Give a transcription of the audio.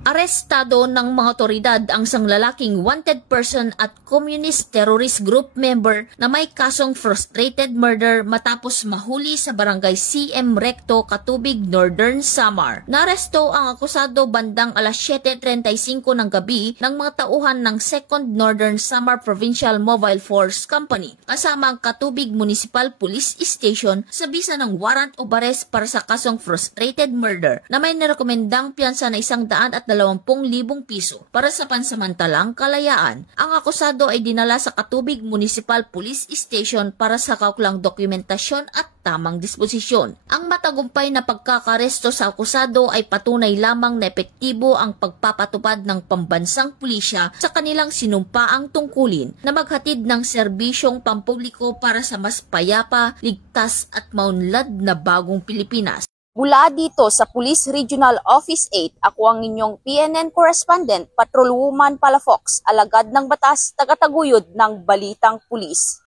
Arestado ng mga otoridad ang isang lalaking wanted person at communist terrorist group member na may kasong frustrated murder matapos mahuli sa barangay CM Recto, Katubig, Northern Samar. Naresto ang akusado bandang alas 7:35 ng gabi ng mga tauhan ng 2nd Northern Samar Provincial Mobile Force Company kasama ang Katubig Municipal Police Station sa bisa ng warrant of arrest para sa kasong frustrated murder na may nirekomendang piyansa na 120,000 piso para sa pansamantalang kalayaan. Ang akusado ay dinala sa Katubig Municipal Police Station para sa kauklang dokumentasyon at tamang disposisyon. Ang matagumpay na pagkakaresto sa akusado ay patunay lamang na epektibo ang pagpapatupad ng pambansang pulisya sa kanilang sinumpaang tungkulin na maghatid ng serbisyong pampubliko para sa mas payapa, ligtas at maunlad na bagong Pilipinas. Mula dito sa Police Regional Office 8, ako ang inyong PNN correspondent, Patrolwoman Palafox, alagad ng batas, tagataguyod ng Balitang Pulis.